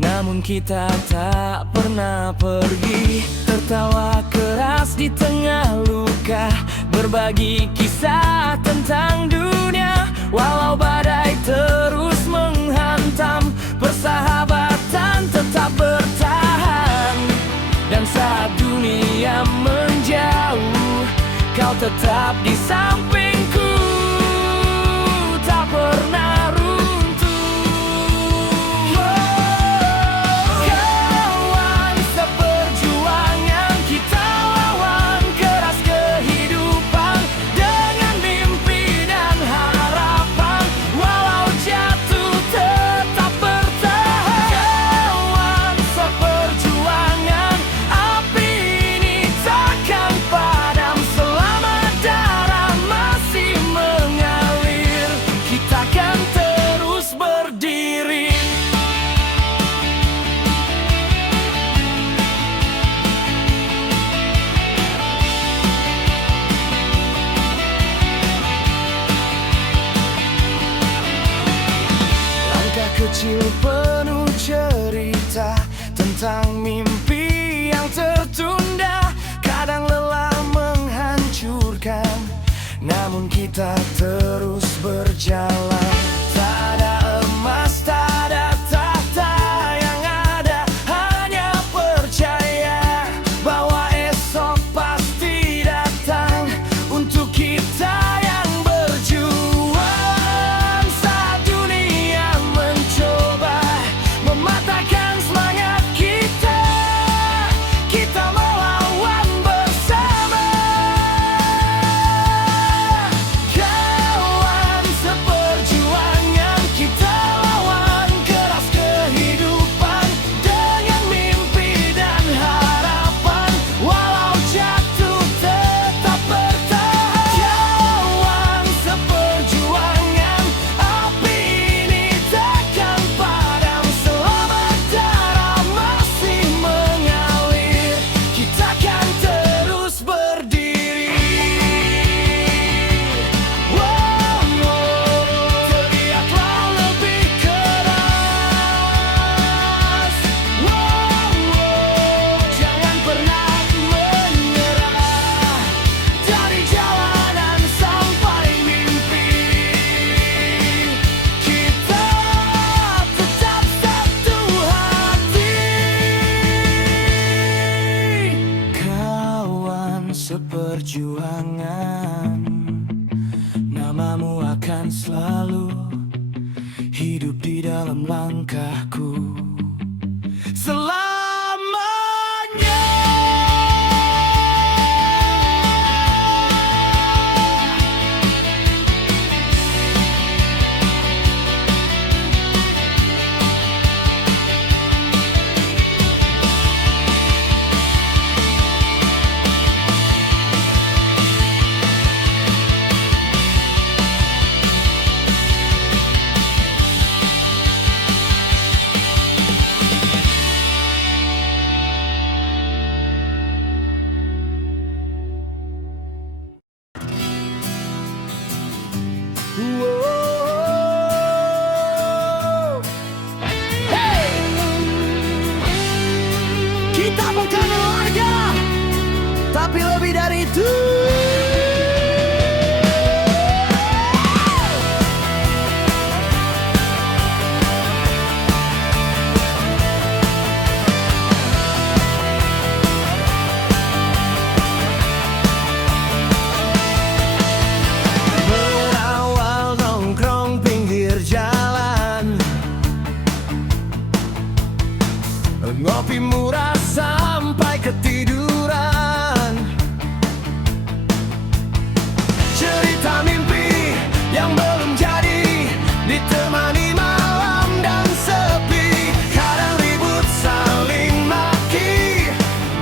namun kita tak pernah pergi. Tertawa keras di tengah luka, berbagi kisah tentang dunia. Walau badai terus menghantam, persahabatan tetap bertahan. Dan saat dunia menjauh, kau tetap di sampingku, tak pernah runtuh. Kawan seperjuangan, kita lawan keras kehidupan dengan mimpi dan harapan. Walau jatuh tetap bertahan. Kawan seperjuangan, api ini takkan padam selama darah masih mengalir. Kita akan terus berdiri. Langkah kecil penuh cerita tentang mimpi yang tertunda. Kadang lelah menghancurkan, namun kita terus berjalan. Tak ada emas, tak ada tahta, yang ada hanya percaya bahwa esok pasti datang untuk kita yang berjuang. Saat dunia mencoba mematahkan semangat kita, kita melawan bersama. Kawan seperjuangan, kita lawan keras kehidupan dengan mimpi dan harapan. Walau jatuh tetap bertahan. Kawan seperjuangan, api ini takkan padam selama darah masih mengalir. Kita akan terus berdiri. Terlihatlah lebih keras. Jangan pernah menyerah dari jalanan sampai mimpi. Kita tetap satu hati. Kawan seperjuangan, namamu akan selalu hidup di dalam langkahku selamanya. Hey! Kita bukan keluarga, tapi lebih dari itu. Berawal nongkrong pinggir jalan, ngopi murah sampai ketiduran. Cerita mimpi yang belum jadi, ditemani malam dan sepi. Kadang ribut saling maki,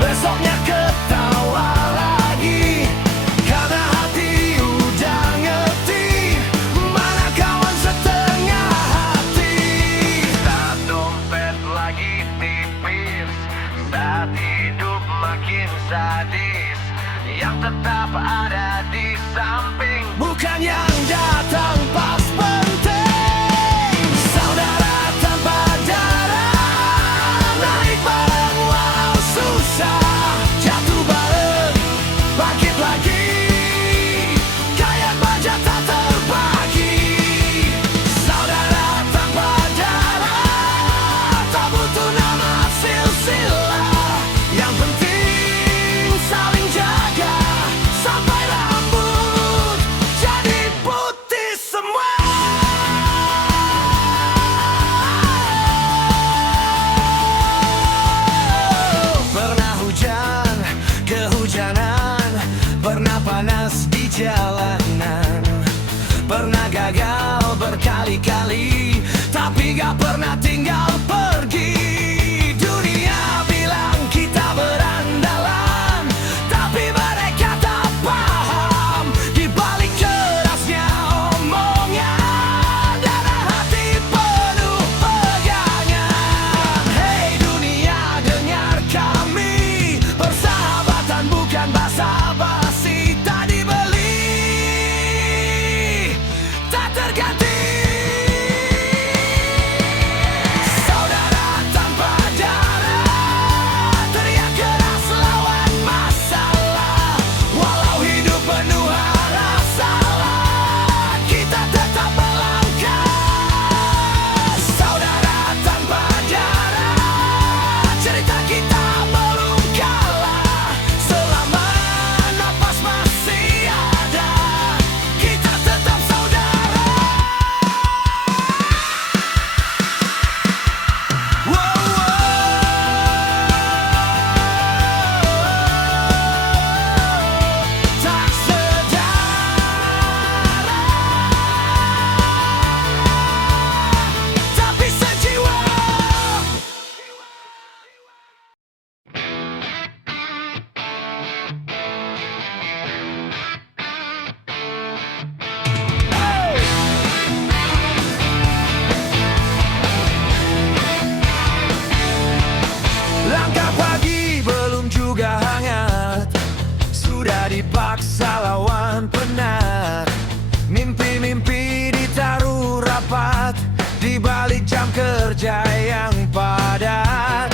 besoknya ketawa lagi. Karena hati udah ngerti mana kawan setengah hati. Tak dompet lagi tipis, kendali, tapi gak pernah tinggal pergi. Dunia bilang kita berandalan, tapi mereka tak paham di balik kerasnya omongan dan hati penuh pegangan. Hei dunia, dengar kami, persahabatan bukan basa-basi, tak dibeli, tak terganti. Saudara tanpa darah, teriak keras lawan masalah. Walau hidup penuh harap salah, kita tetap melangkah. Saudara tanpa darah, cerita kita belum kalah. Selama napas masih ada, kita tetap saudara. Tak sedarah, tapi sejiwa. Langkah pagi belum juga hangat, sudah dipaksa lawan penat. Mimpi-mimpi ditaruh rapat di balik jam kerja yang padat.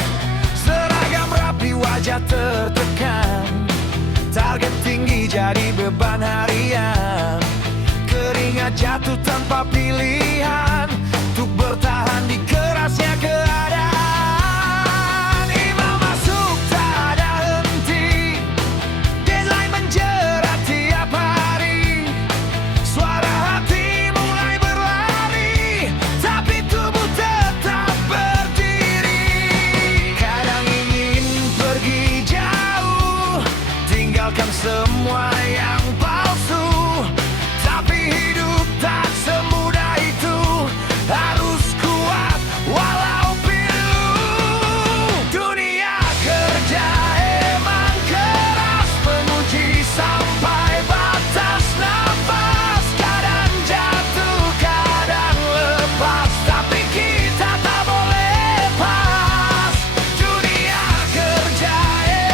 Seragam rapi, wajah tertekan, target tinggi jadi beban harian. Keringat jatuh tanpa pilihan, untuk bertahan di kerasnya keadaan. Email masuk tak ada henti, deadline menjerat tiap hari. Suara hati mulai berlari, tapi tubuh tetap berdiri. Kadang ingin pergi jauh, tinggalkan semua yang palsu, tapi hidup tak semudah itu. Harus kuat walau pilu. Dunia kerja emang keras, menguji sampai batas nafas. Kadang jatuh, kadang lepas, tapi kita tak boleh pas. Dunia kerja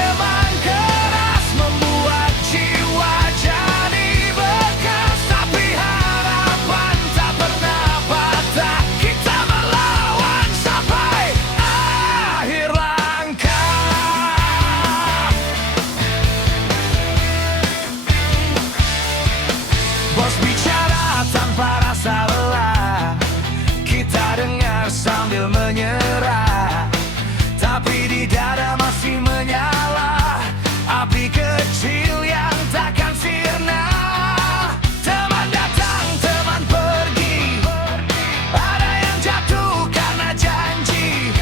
emang keras, membuat jiwa jadi bekas, tapi harapan tak pernah patah. Kita melawan sampai akhir langkah. Bos bicara tanpa rasa lelah, kita dengar sambil menyerah, tapi di dada masih menyala api kecil yang takkan sirna. Teman datang, teman pergi, ada yang jatuh karena janji,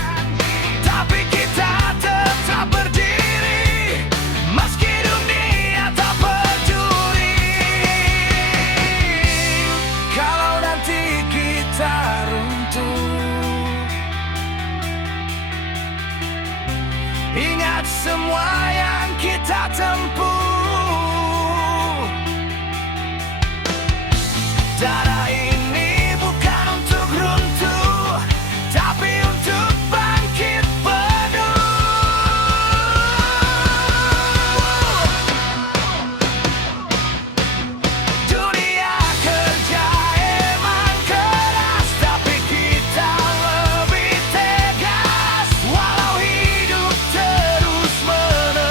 tapi kita tetap berdiri, meski dunia tak peduli. Kalau nanti kita runtuh, ingat semua yang kita tempuh. Darah ini bukan untuk runtuh, tapi untuk bangkit penuh. Dunia kerja emang keras, tapi kita lebih tegas. Walau hidup terus menerpa,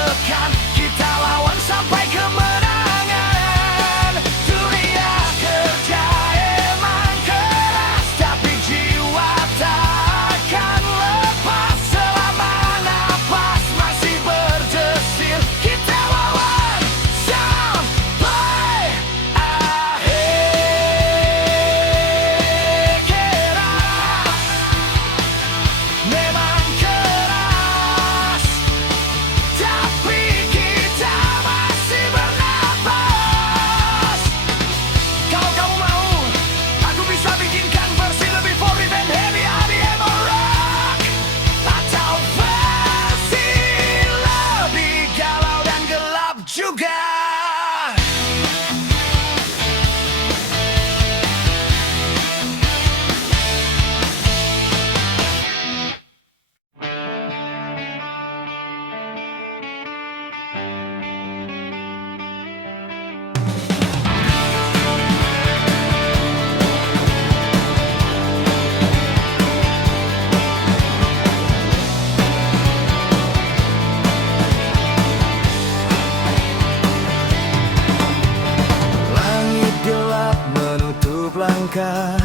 langkah,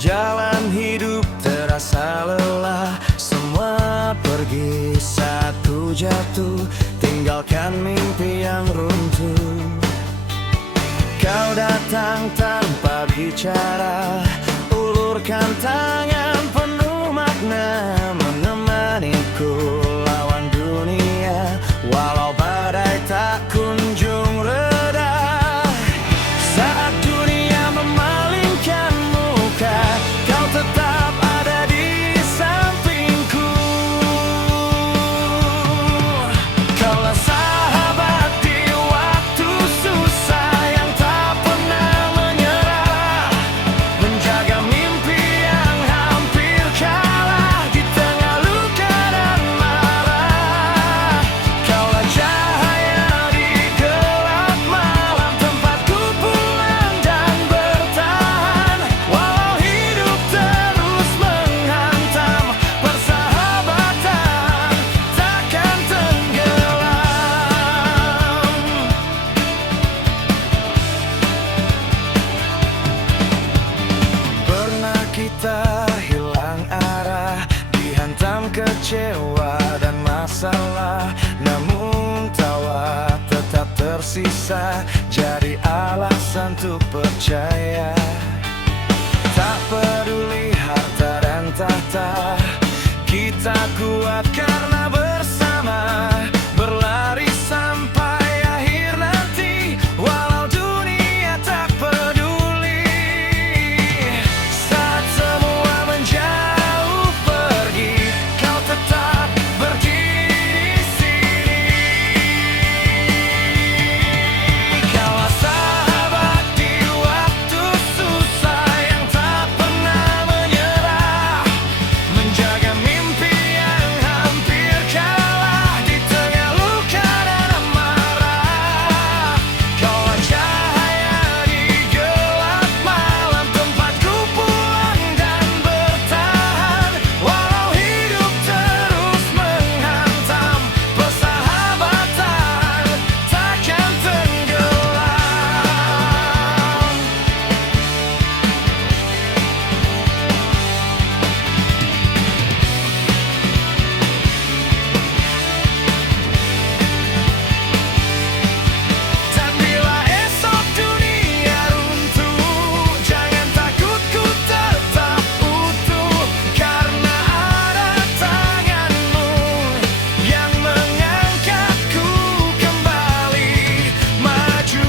jalan hidup terasa lelah. Semua pergi, satu jatuh, tinggalkan mimpi yang runtuh. Kau datang tanpa bicara, ulurkan tangan penuh makna, menemaniku lawan dunia, walau badai tak kunjung reda. Saat dunia memalingkan muka, kau tetap ada di sampingku. Kaulah sahabat di waktu susah yang tak pernah menyerah, menjaga mimpi yang hampir kalah di tengah luka dan marah. Kaulah cahaya di gelap malam, tempatku pulang dan bertahan, walau hidup terus menghantam, persahabatan takkan tenggelam. Pernah kita hilang arah, dihantam kecewa dan masalah, namun tawa tetap tersisa, jadi alasan untuk percaya. Tak peduli harta dan tahta, kita kuat karena bersama, berlari sampai akhir nanti, walau dunia tak peduli. Saat semua menjauh pergi, kau tetap berdiri di sini. Kaulah sahabat di waktu susah yang tak pernah menyerah, menjaga mimpi yang hampir kalah di tengah luka dan amarah. Kaulah cahaya di gelap malam, tempatku pulang dan bertahan, walau hidup terus menghantam, persahabatan takkan tenggelam. Dan bila esok dunia runtuh, jangan takut, ku tetap utuh, karena ada tanganmu yang mengangkatku kembali maju.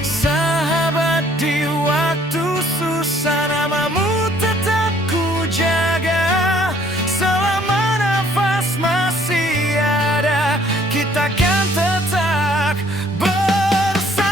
Sahabat di waktu susah, namamu tetap ku jaga, selama nafas masih ada, kita kan tetap bersama.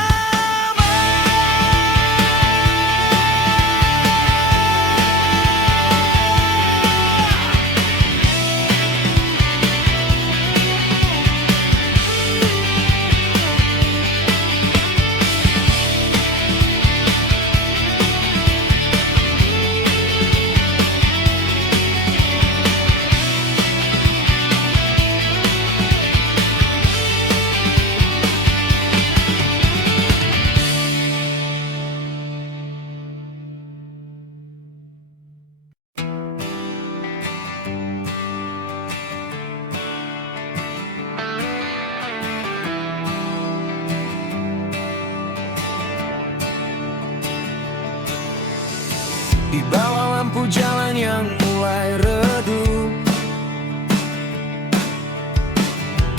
Di bawah lampu jalan yang mulai redup,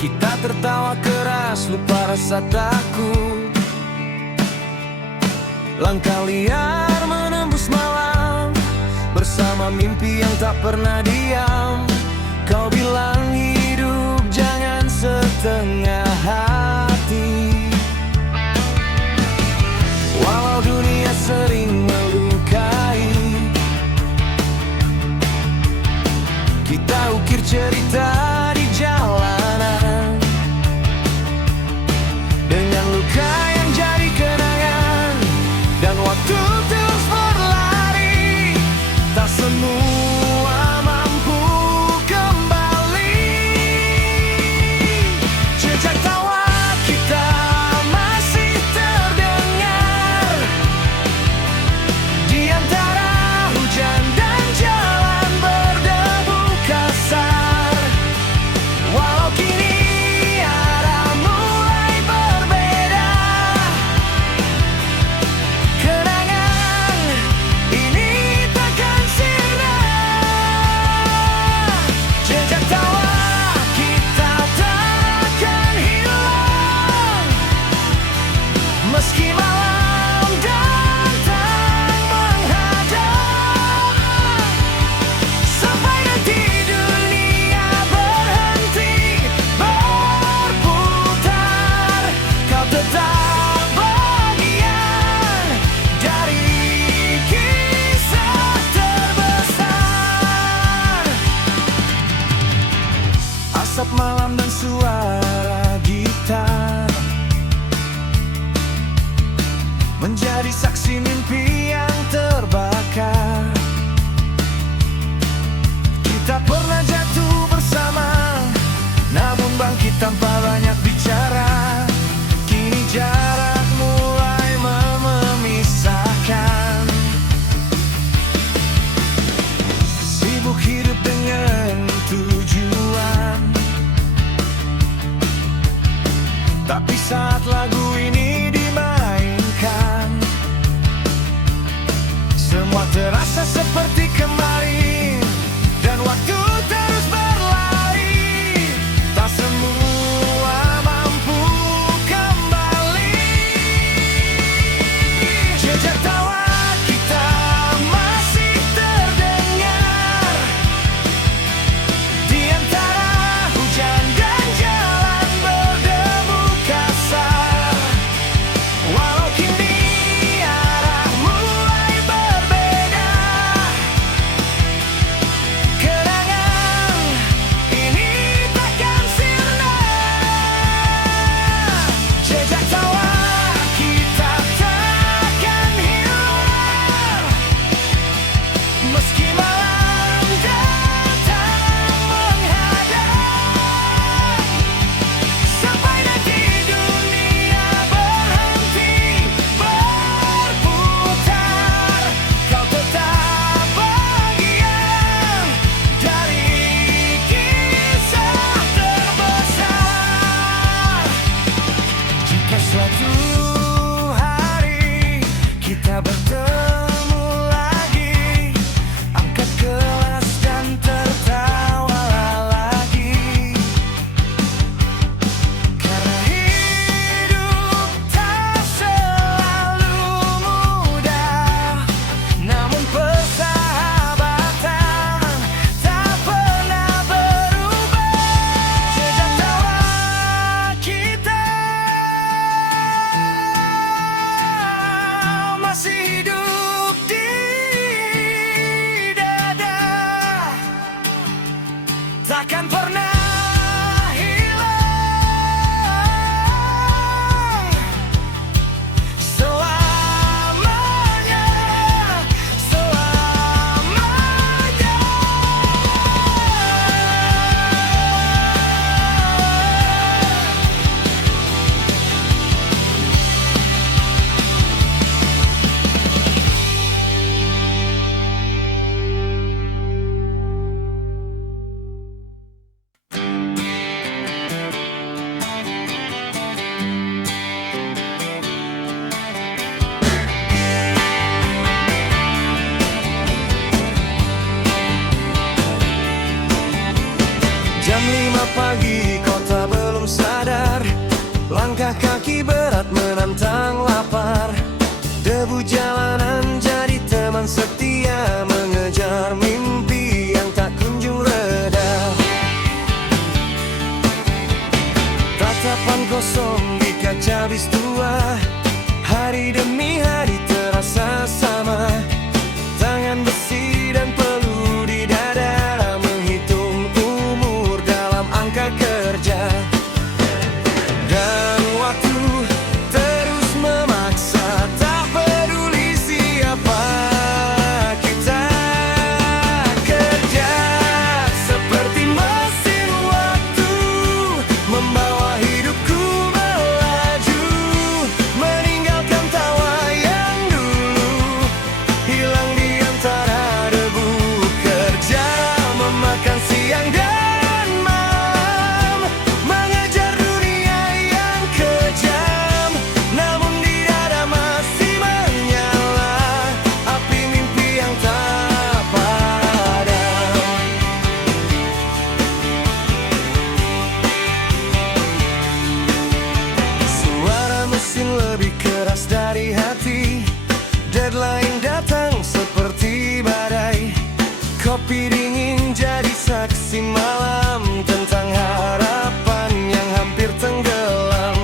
kita tertawa keras, lupa rasa takut. Langkah liar menembus malam, bersama mimpi yang tak pernah diam. Kau bilang hidup jangan setengah hati, walau dunia sering melukai. Kita ukir cerita di jalanan, dengan luka yang jadi kenangan, dan waktu terus berlari, tak semua mampu kembali. Jejak tawa Meski malam datang menghadap, sampai nanti dunia berhenti berputar, kau tetap bagian dari kisah terbesar. Asap malam dan suara gitar menjadi saksi mimpi yang terbakar. Kita pernah jatuh bersama, namun bangkit tanpa banyak bicara. Kini jarak mulai memisahkan. Sibuk hidup dengan tujuan, tapi saat lagu ini dimainkan, semua terasa seperti kemarin, dan waktu terus berlari. Tak semua mampu kembali. Jejak tawa kita masih terdengar di antara hujan dan jalan berdebu kasar. Walau kini arah mulai berbeda, kenangan ini takkan sirna. Jejak tawa kita takkan hilang, meski malam datang menghadang, sampai nanti dunia berhenti berputar, kau tetap bagian dari kisah terbesar. Jika suatu hari kita bertemu lagi, angkat gelas dan tertawa lagi. Karena hidup tak selalu mudah, namun persahabatan tak pernah berubah. Jejak tawa kita masih hidup di dada, takkan pernah hilang selamanya, selamanya. Jam 5 pagi, kota belum sadar. Langkah kaki berat menantang lapar. Debu jalanan jadi teman setia, mengejar mimpi yang tak kunjung reda. Tatapan kosong di kaca bis tua, hari demi hari terasa sama. Tangan besi dan peluh di dada, menghitung umur dalam angka kerja. Dan waktu terus memaksa, tak peduli siapa kita. Kerja seperti mesin waktu, membawa hidupku melaju, meninggalkan tawa Kopi dingin jadi saksi malam tentang harapan yang hampir tenggelam.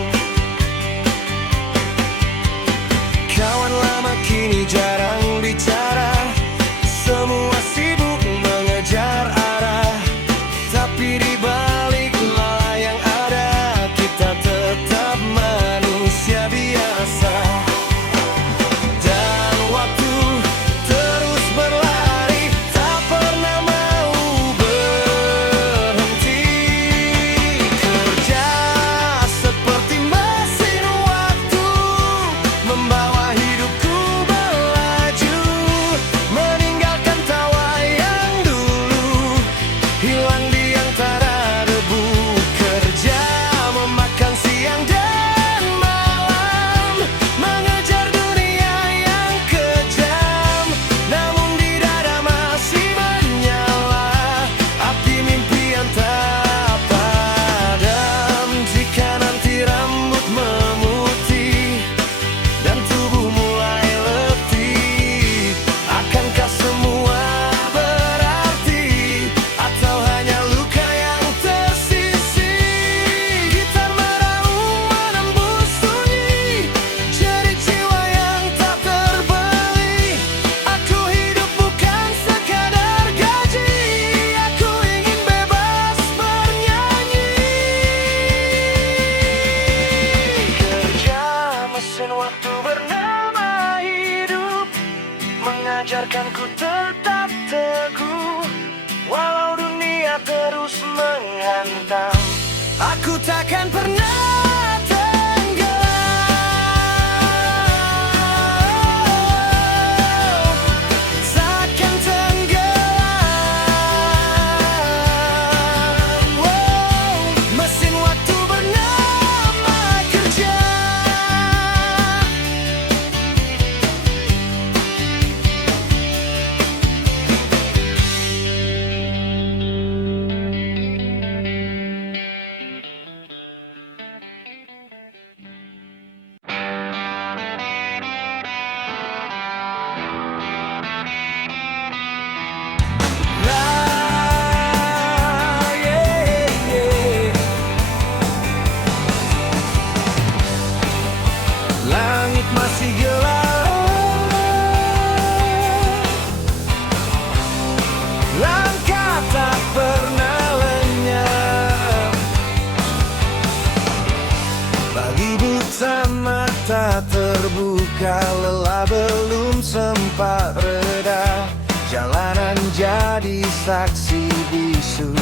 Kawan lama kini jarang bicara, semua sibuk mengejar arah. Tapi di balik lelah yang ada, kita tetap manusia biasa. Dan waktu terus berlari, tak pernah mau berhenti. Kerja seperti mesin waktu, membawa hidupku melaju, meninggalkan tawa yang dulu hilang di antara debu. Kerja memakan siang dan malam, mengejar dunia yang kejam. Namun di dada masih menyala api mimpi yang tak padam. Jika nanti rambut memutih dan tubuh mulai letih, akankah semua berarti atau hanya luka yang tersisih? Gitar meraung menembus sunyi, jadi jiwa yang tak terbeli. Aku hidup bukan sekadar gaji, aku ingin bebas bernyanyi. Kerja mesin waktu bernama hidup, mengajarkanku tetap teguh. Walau dunia terus menghantam, aku takkan pernah tenggelam. Takkan tenggelam. Wow. Mesin waktu bernama kerja. Langit masih gelap, langkah tak pernah lenyap. Bagi buta mata terbuka, lelah belum sempat reda. Jalanan jadi saksi bisu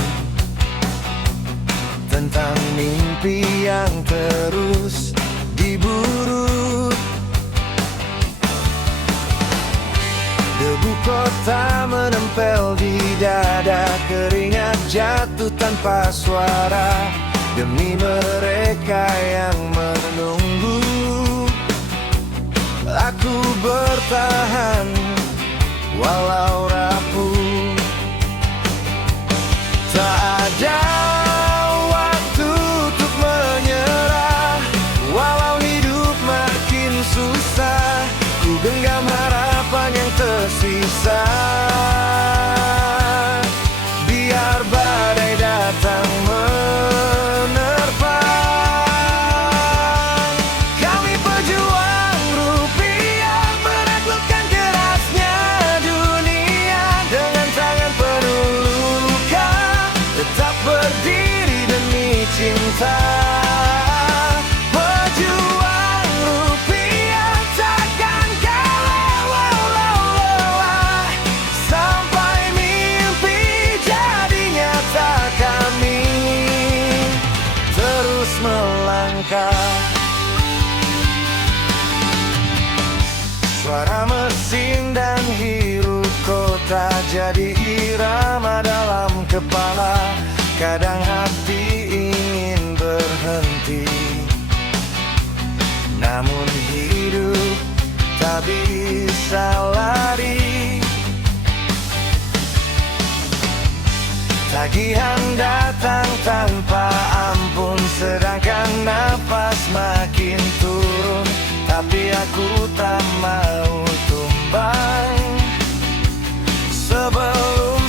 tentang mimpi yang terus diburu. Debu kota menempel di dada, keringat jatuh tanpa suara demi mereka yang menunggu. Aku bertahan walau rapuh, tak ada waktu untuk menyerah. Walau hidup makin susah, ku genggam harapan yang tersisa. Biar badai datang menerpa, kami pejuang rupiah menaklukkan kerasnya dunia. Dengan tangan penuh luka, tetap berdiri demi cinta. Pejuang rupiah takkan kalah walau lelah, sampai mimpi jadi nyata. Kami terus melangkah. Suara mesin dan hiruk kota jadi irama dalam kepala. Kadang hati ingin berhenti, namun hidup tak bisa lari. Tagihan datang tanpa ampun, sedangkan napas makin turun. Tapi aku tak mau tumbang sebelum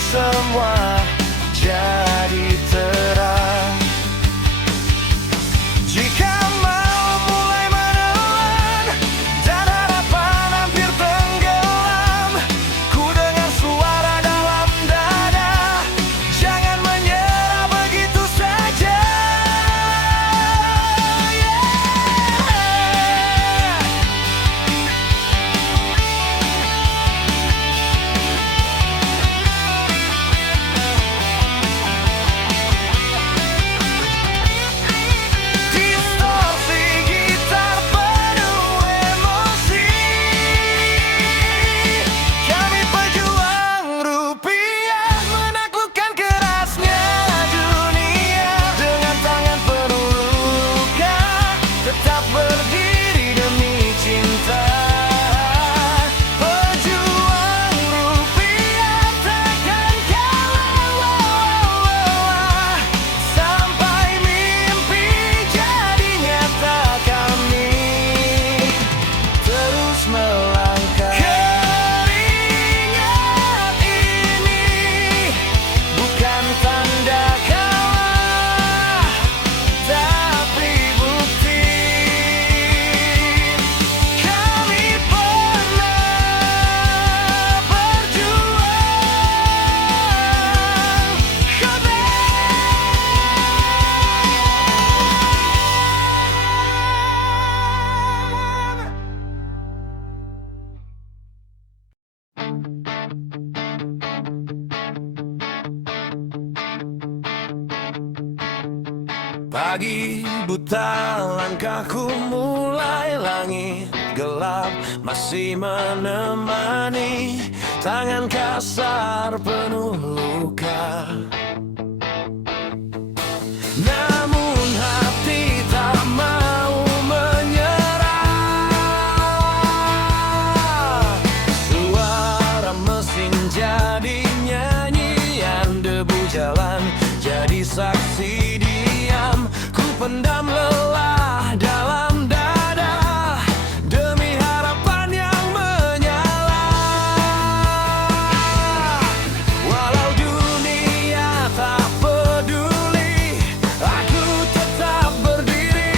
Pagi buta, langkahku mulai, langit gelap masih menemani, tangan kasar penuh luka. Namun hati tak mau menyerah. Suara mesin jadi nyanyian, debu jalan jadi saksi diam. Ku pendam lelah dalam dada demi harapan yang menyala. Walau dunia tak peduli, aku tetap berdiri.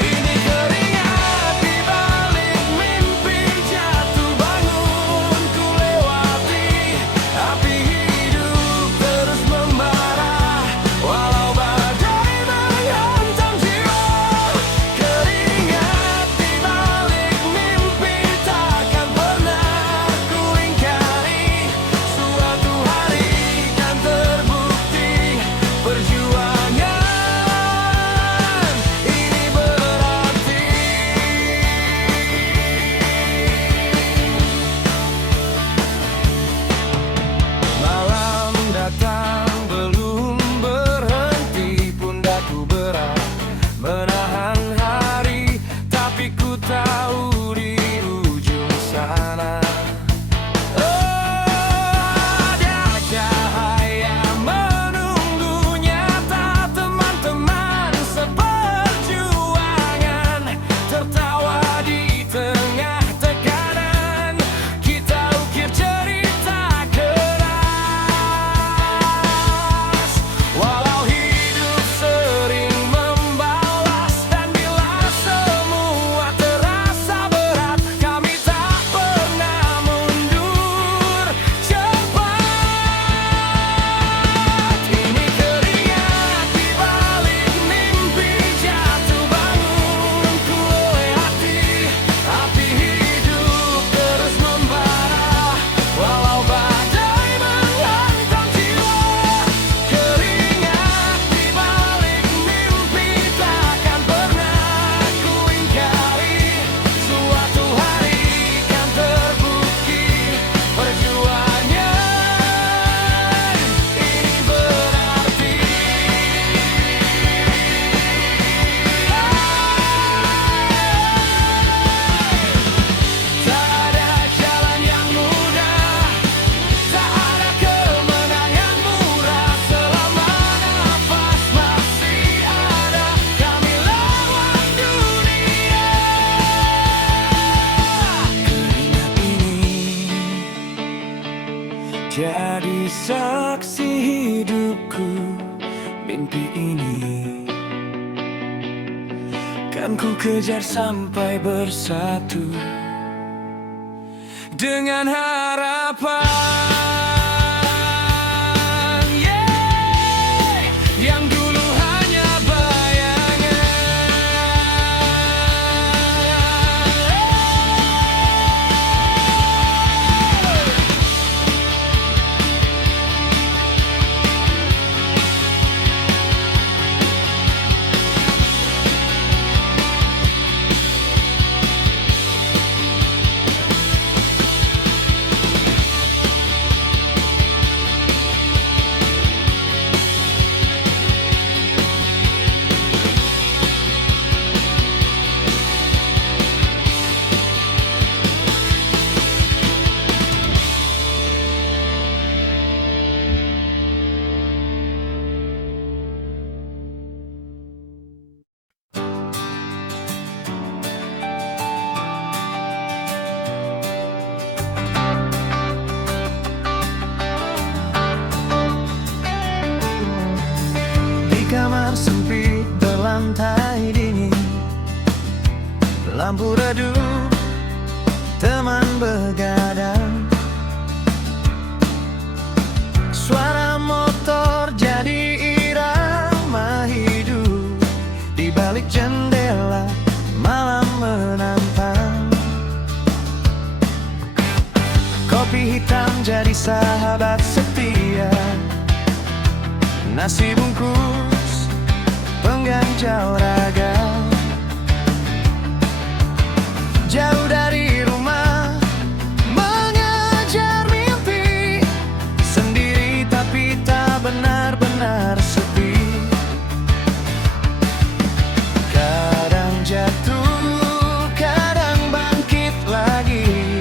Ini keringat di balik mimpi, jatuh bangun ku lewati. Api hidup terus membara, walau badai menghantam jiwa. Keringat di balik mimpi takkan pernah ku ingkari. Suatu hari kan terbukti perjuangan ini berarti. Malam datang belum berhenti, pundakku berat menahan hari, tapi ku tahu di ujung sana ada cahaya menunggu nyata. Teman-teman seperjuangan tertawa di tengah tekanan, kita ukir cerita keras. Walau hidup sering membalas, dan bila semua terasa berat, kami tak pernah mundur cepat. Ini keringat di balik mimpi, jatuh bangun ku lewati. Api hidup terus membara, walau badai menghantam jiwa. Keringat di balik mimpi takkan pernah ku ingkari. Suatu hari kan terbukti perjuangan ini berarti. Tak ada jalan yang mudah, tak ada kemenangan murah. Selama nafas masih ada, kami lawan dunia. Keringat ini jadi saksi hidupku. Mimpi ini kan ku kejar sampai bersatu dengan harapan, yang dulu hanya bayangan. Kamar sempit berlantai dingin, lampu redup, teman begadang. Suara motor jadi irama hidup. Di balik jendela malam menantang. Kopi hitam jadi sahabat setia. Nasi bungkus hijau raga. Jauh dari rumah, mengejar mimpi, sendiri tapi tak benar-benar sepi. Kadang jatuh, kadang bangkit lagi.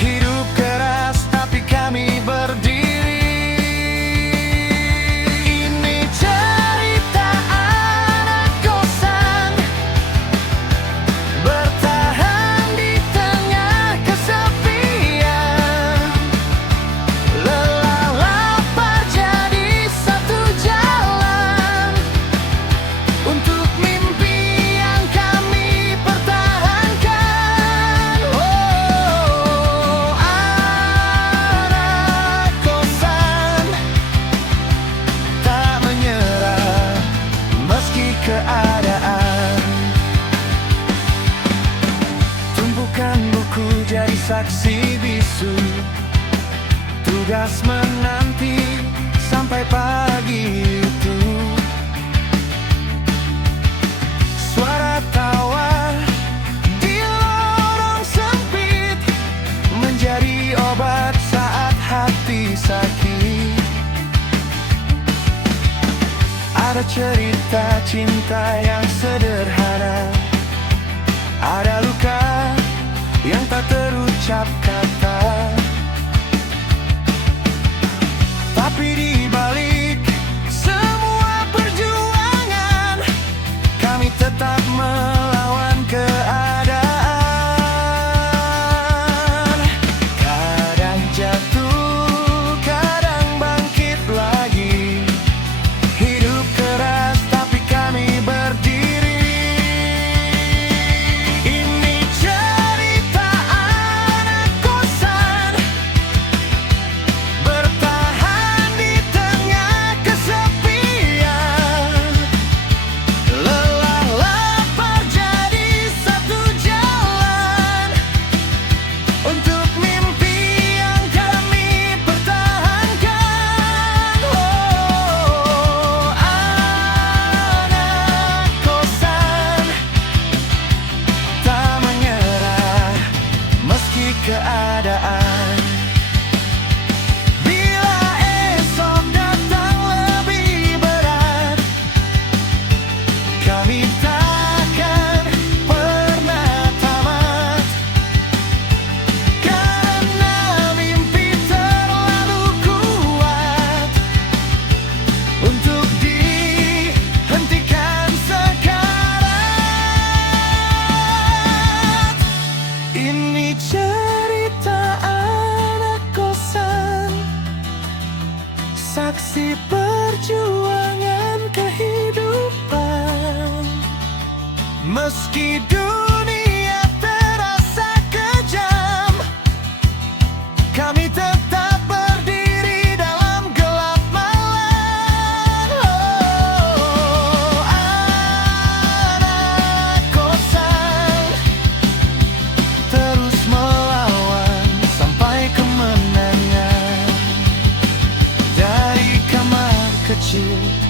Hidup keras tapi kami berdiri. Ini cerita anak kosan, bertahan di tengah kesepian. Lelah lapar jadi satu jalan untuk mimpi yang kami pertahankan. Oh, anak kosan tak menyerah meski keadaan. Tumpukan buku jadi saksi bisu, tugas menanti sampai pagi itu. Suara tawa di lorong sempit menjadi obat saat hati sakit. Ada cerita cinta yang sederhana, ada luka yang tak terucap kata. Tapi di balik semua perjuangan, kami tetap melawan keadaan. Kadang jatuh, kadang bangkit lagi. Hidup keras tapi kami berdiri. Ini cerita anak kosan, bertahan di tengah kesepian. Lelah lapar jadi satu jalan untuk mimpi yang kami pertahankan. Oh, anak kosan tak menyerah meski keadaan. Bila esok datang lebih berat, kami takkan pernah tamat. Karena mimpi terlalu kuat untuk dihentikan sekarat. Ini cerita anak kosan, saksi perjuangan kehidupan. Meski dunia terasa kejam, kami tetap berdiri dalam gelap malam. Oh, anak kosan terus melawan sampai kemenangan. Dari kamar kecil